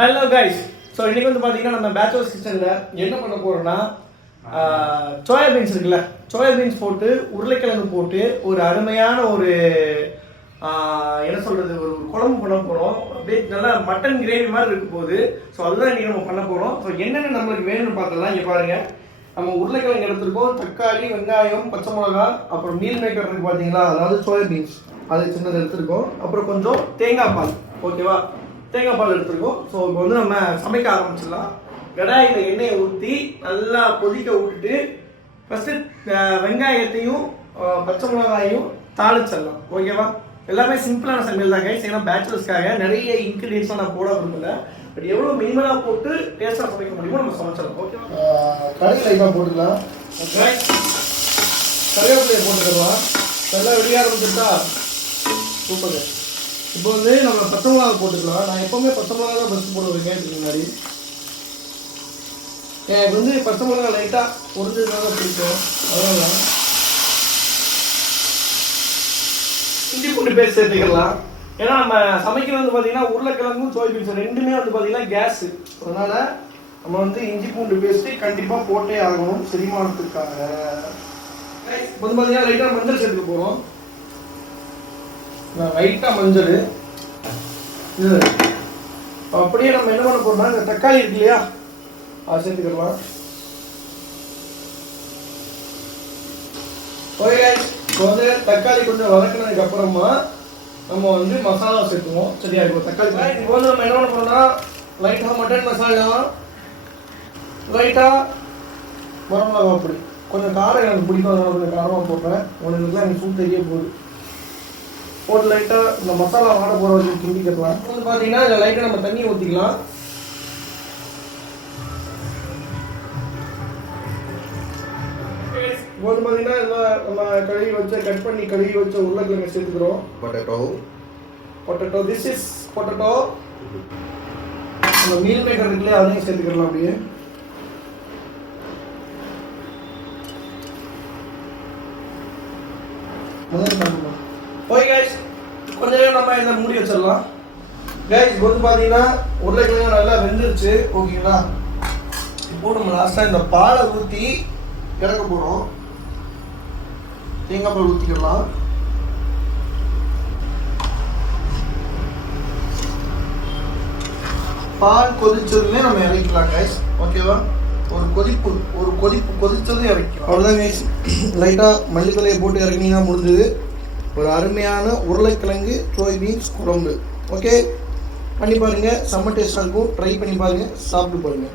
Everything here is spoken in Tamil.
Hello guys. ஸோ இன்றைக்கி வந்து பார்த்தீங்கன்னா நம்ம பேச்சுலர்ஸ் கிச்சனில் என்ன பண்ண போகிறோம்னா சோயாபீன்ஸ் இருக்குல்ல, சோயாபீன்ஸ் போட்டு உருளைக்கிழங்கு போட்டு ஒரு அருமையான ஒரு என்ன சொல்கிறது ஒரு குழம்பு பண்ண போகிறோம். அப்படியே நல்லா மட்டன் கிரேவி மாதிரி இருக்க போகுது. ஸோ அதுதான் இன்றைக்கி நம்ம பண்ண போகிறோம். ஸோ என்னென்ன நம்மளுக்கு வேணும்னு பார்த்தலாம். இங்கே பாருங்கள், நம்ம உருளைக்கிழங்கு எடுத்துருக்கோம், தக்காளி, வெங்காயம், பச்சை மிளகா, அப்புறம் மீல் மேக்கர் இருக்குது பார்த்தீங்களா, அதாவது சோயாபீன்ஸ் அது சின்னது எடுத்துருக்கோம். அப்புறம் கொஞ்சம் தேங்காய் பால், ஓகேவா, தேங்காய் பால் எடுத்துருக்கோம். ஸோ இப்போ வந்து நம்ம சமைக்க ஆரம்பிச்சிடலாம். கடாயில் எண்ணெயை ஊற்றி நல்லா கொதிக்க விட்டுட்டு ஃபஸ்ட்டு வெங்காயத்தையும் பச்சை மிளகாயும் தாளிச்சிடலாம், ஓகேவா. எல்லாமே சிம்பிளான சமையல் தான் கைஸ். ஏன்னா பேச்சுலர்ஸ்க்காக நிறைய இன்க்ரீடியன்ஸ்லாம் நான் போட விரும்பல. பட் எவ்வளோ மினிமலாக போட்டு டேஸ்ட்டாக சமைக்க முடியுமோ நம்ம சமைச்சிடலாம், ஓகேவா. கறி லைட்டாக போட்டுக்கலாம், கறிவேப்பிலையை போட்டுக்கலாம். எல்லாம் வெளியே ஆரம்பிச்சுட்டா சூப்பர். இப்போ வந்து நம்ம பச்சை மிளகா போட்டுக்கலாம். நான் எப்போவுமே பச்சை மிளகா தான் ஃபஸ்ட்டு போடுவேன் இதுக்கு முன்னாடி. எனக்கு வந்து பச்சை மிளகா லைட்டாக பொரிஞ்சதுனால பிடிக்கும், அதனால இஞ்சி பூண்டு பேஸ்ட் சேர்த்துக்கலாம். ஏன்னா நம்ம சமைக்கிறது வந்து பார்த்தீங்கன்னா உருளைக்கிழங்கும் சோயாபீன்ஸ் ரெண்டுமே வந்து பார்த்தீங்கன்னா கேஸு, அதனால நம்ம வந்து இஞ்சி பூண்டு பேஸ்ட்டு கண்டிப்பாக போட்டே ஆகணும் செரிமானத்துக்காக. இப்போ வந்து பார்த்தீங்கன்னா லைட்டாக மஞ்சள் சேர்த்துக்க போகிறோம். லைட்டாக மஞ்சள் இது அப்படியே நம்ம என்ன பண்ண போறோம்னா இந்த தக்காளி இருக்கு இல்லையா, அதை சேர்த்துக்கலாம். ஓகே, இப்போ வந்து தக்காளி கொஞ்சம் வதக்கினதுக்கு அப்புறமா நம்ம வந்து மசாலா சேர்த்துவோம், சரியா. இப்போ தக்காளி இப்போ வந்து நம்ம என்ன பண்ண போறோம்னா லைட்டாக மட்டன் மசாலா, லைட்டாக வரமிளகா பொடி, கொஞ்சம் காரம் எனக்கு பிடிக்கும், அதனால கொஞ்சம் காரமாக போடுறேன். உங்களுக்கு தான் எனக்கு சூப் தெரிய போகுது. போட்டு லைட்டாக இந்த மசாலா வாட போகிற வரைக்கும் கிண்டிக்கலாம். வந்து பார்த்தீங்கன்னா இதில் லைட்டாக நம்ம தண்ணி ஊற்றிக்கலாம். இப்போ வந்து பார்த்தீங்கன்னா இதில் நம்ம கழுவி வச்ச கட் பண்ணி கழுவி வச்ச உருளைக்கிழங்கு சேர்த்துக்கிறோம். Potato this is potato. நம்ம மீல் மேக்கர் இருக்குல்லையே அதையும் சேர்த்துக்கலாம். அப்படியே ஓகே கைஸ், கொஞ்ச நேரம் நம்ம இதை மூடி வச்சிடலாம். கைஸ் இப்போ வந்து பார்த்தீங்கன்னா உருளைக்கிழங்கு நல்லா வெந்துருச்சு, ஓகேங்களா. இப்போ நம்ம லாஸ்ட்டாக இந்த பாலை ஊற்றி இறக்க போகிறோம். தேங்காய் பால் ஊற்றிக்கலாம். பால் கொதிச்சதுமே நம்ம இறக்கலாம் கைஸ், ஓகேவா. ஒரு கொதிப்பு கொதிச்சதும் இறக்கலாம். அவ்வளோதான் கைஸ். லைட்டாக மல்லித்தலையை போட்டு இறக்கினீங்கன்னா முடிஞ்சது ஒரு அருமையான உருளைக்கிழங்கு சோயாபீன்ஸ் குழம்பு. ஓகே, பண்ணி பாருங்கள், செம்ம டேஸ்ட்டாக இருக்கும். ட்ரை பண்ணி பாருங்கள், சாப்பிட்டு பாருங்கள்.